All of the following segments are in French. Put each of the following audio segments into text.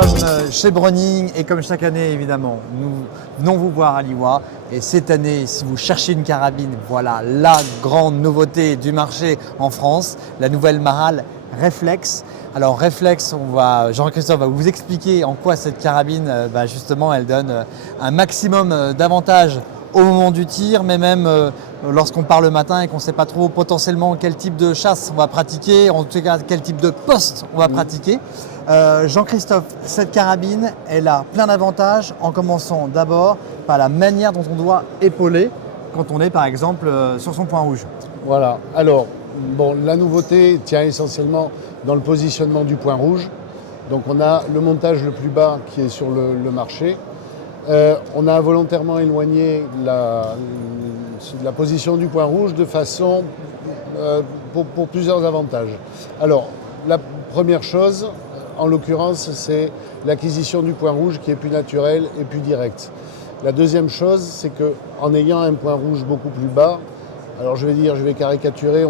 sommes chez Browning et comme chaque année évidemment, nous venons vous voir à Liwa. Et cette année, si vous cherchez une carabine, voilà la grande nouveauté du marché en France, la nouvelle Maral Reflex. Alors Reflex, Jean-Christophe va vous expliquer en quoi cette carabine, justement, elle donne un maximum d'avantages au moment du tir, mais même lorsqu'on part le matin et qu'on ne sait pas trop potentiellement quel type de chasse on va pratiquer, en tout cas quel type de poste on va pratiquer. Jean-Christophe, cette carabine, elle a plein d'avantages en commençant d'abord par la manière dont on doit épauler quand on est par exemple sur son point rouge. Voilà, alors la nouveauté tient essentiellement dans le positionnement du point rouge. Donc on a le montage le plus bas qui est sur le marché. On a volontairement éloigné la position du point rouge de façon pour plusieurs avantages. Alors la première chose, en l'occurrence, c'est l'acquisition du point rouge qui est plus naturel et plus direct. La deuxième chose, c'est qu'en ayant un point rouge beaucoup plus bas, alors je vais caricaturer,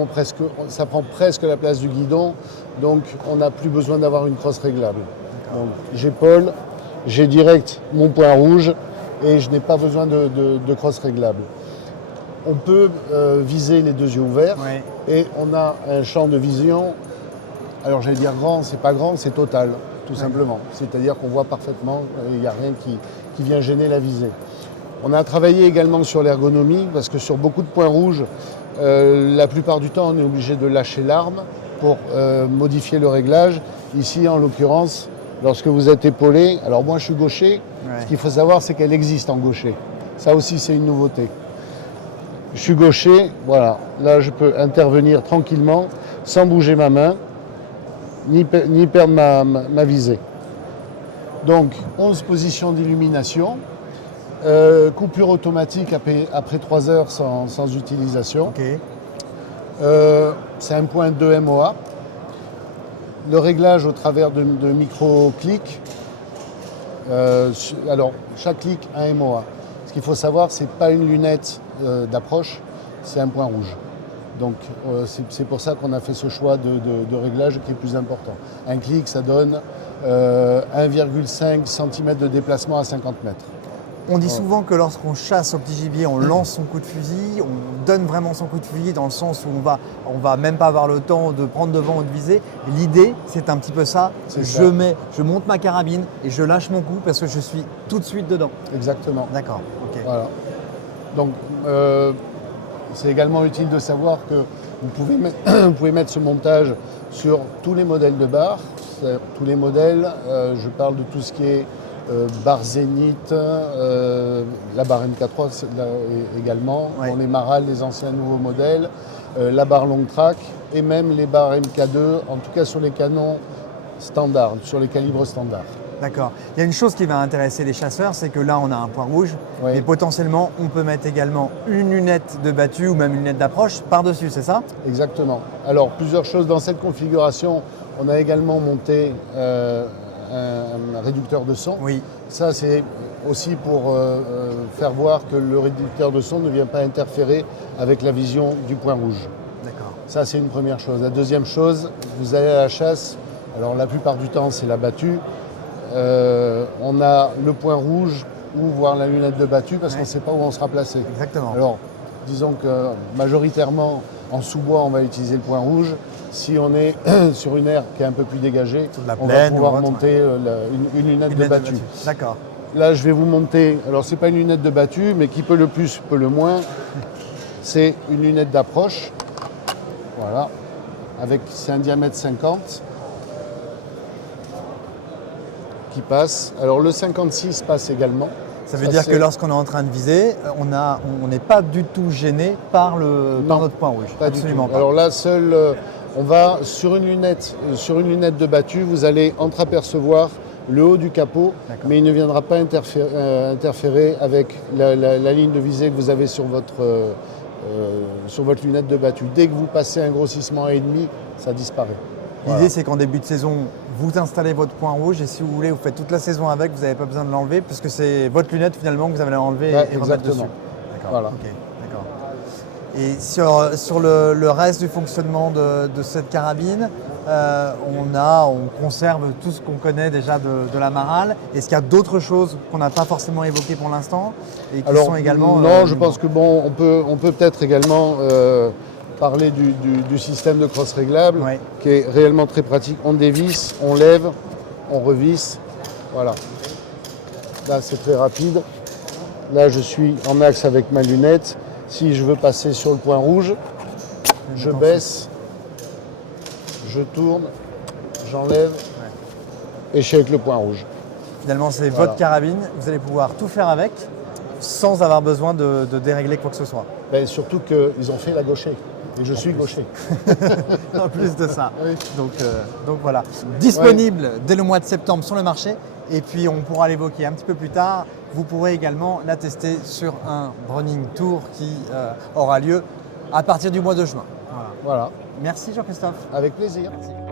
ça prend presque la place du guidon, donc on n'a plus besoin d'avoir une crosse réglable. Donc j'épaule, j'ai direct mon point rouge et je n'ai pas besoin de crosse réglable. On peut viser les deux yeux ouverts et on a un champ de vision. Alors j'allais dire grand, c'est pas grand, c'est total, tout simplement. C'est-à-dire qu'on voit parfaitement, il n'y a rien qui vient gêner la visée. On a travaillé également sur l'ergonomie, parce que sur beaucoup de points rouges, la plupart du temps, on est obligé de lâcher l'arme pour modifier le réglage. Ici, en l'occurrence, lorsque vous êtes épaulé, alors moi je suis gaucher, ce qu'il faut savoir, c'est qu'elle existe en gaucher. Ça aussi, c'est une nouveauté. Je suis gaucher, voilà, là je peux intervenir tranquillement, sans bouger ma main, ni perdre ma visée. Donc 11 positions d'illumination, coupure automatique après 3 heures sans utilisation. Okay. C'est un point 2 MOA. Le réglage au travers de micro-clics. Alors chaque clic a un MOA. Ce qu'il faut savoir, c'est pas une lunette d'approche, c'est un point rouge. Donc c'est pour ça qu'on a fait ce choix de réglage qui est plus important. Un clic, ça donne 1,5 cm de déplacement à 50 mètres. On dit souvent que lorsqu'on chasse au petit gibier, on lance son coup de fusil, on donne vraiment son coup de fusil dans le sens où on va même pas avoir le temps de prendre devant ou de viser. L'idée, c'est un petit peu ça. Je monte ma carabine et je lâche mon coup parce que je suis tout de suite dedans. Exactement. D'accord. Okay. Voilà. Donc c'est également utile de savoir que vous pouvez mettre ce montage sur tous les modèles de barres. Tous les modèles, je parle de tout ce qui est barre Zénith, la barre MK3 également, pour les Maral, les anciens nouveaux modèles, la barre Long Track et même les barres MK2, en tout cas sur les canons standards, sur les calibres standards. D'accord. Il y a une chose qui va intéresser les chasseurs, c'est que là on a un point rouge, mais potentiellement on peut mettre également une lunette de battue ou même une lunette d'approche par-dessus, c'est ça? Exactement. Alors plusieurs choses dans cette configuration. On a également monté un réducteur de son. Oui. Ça, c'est aussi pour faire voir que le réducteur de son ne vient pas interférer avec la vision du point rouge. D'accord. Ça, c'est une première chose. La deuxième chose, vous allez à la chasse, alors la plupart du temps, c'est la battue. On a le point rouge ou voire la lunette de battue parce qu'on ne sait pas où on sera placé. Exactement. Alors, disons que majoritairement, en sous-bois, on va utiliser le point rouge. Si on est sur une aire qui est un peu plus dégagée, on va pouvoir monter une lunette de battue. D'accord. Là, je vais vous monter, alors c'est pas une lunette de battue, mais qui peut le plus, peut le moins. C'est une lunette d'approche. Voilà. C'est un diamètre 50 qui passe. Alors le 56 passe également. Ça veut dire que lorsqu'on est en train de viser, on n'est pas du tout gêné par notre point rouge. Pas Absolument du tout. Pas. Alors là, on va sur une lunette de battue, vous allez entreapercevoir le haut du capot, mais il ne viendra pas interférer avec la ligne de visée que vous avez sur votre lunette de battue. Dès que vous passez un grossissement et demi, ça disparaît. L'idée, c'est qu'en début de saison, vous installez votre point rouge et si vous voulez, vous faites toute la saison avec, vous n'avez pas besoin de l'enlever puisque c'est votre lunette finalement que vous allez enlever et remettre dessus. D'accord. Voilà. Okay. D'accord. Et sur le reste du fonctionnement de cette carabine, on conserve tout ce qu'on connaît déjà de la Maral. Est-ce qu'il y a d'autres choses qu'on n'a pas forcément évoquées pour l'instant et qui sont également non, je pense que on peut peut-être également parler du système de crosse réglable, Ouais. qui est réellement très pratique. On dévisse, on lève, on revisse. Voilà. Là, c'est très rapide. Là, je suis en axe avec ma lunette. Si je veux passer sur le point rouge, je baisse, je tourne, j'enlève et je suis avec le point rouge. Finalement, c'est Voilà. votre carabine. Vous allez pouvoir tout faire avec sans avoir besoin de dérégler quoi que ce soit. Ben, surtout qu'ils ont fait la gaucher. Et je suis gaucher. En plus de ça. Oui. Donc voilà. Disponible dès le mois de septembre sur le marché. Et puis on pourra l'évoquer un petit peu plus tard. Vous pourrez également la tester sur un running tour qui aura lieu à partir du mois de juin. Voilà. Voilà. Merci Jean-Christophe. Avec plaisir. Merci.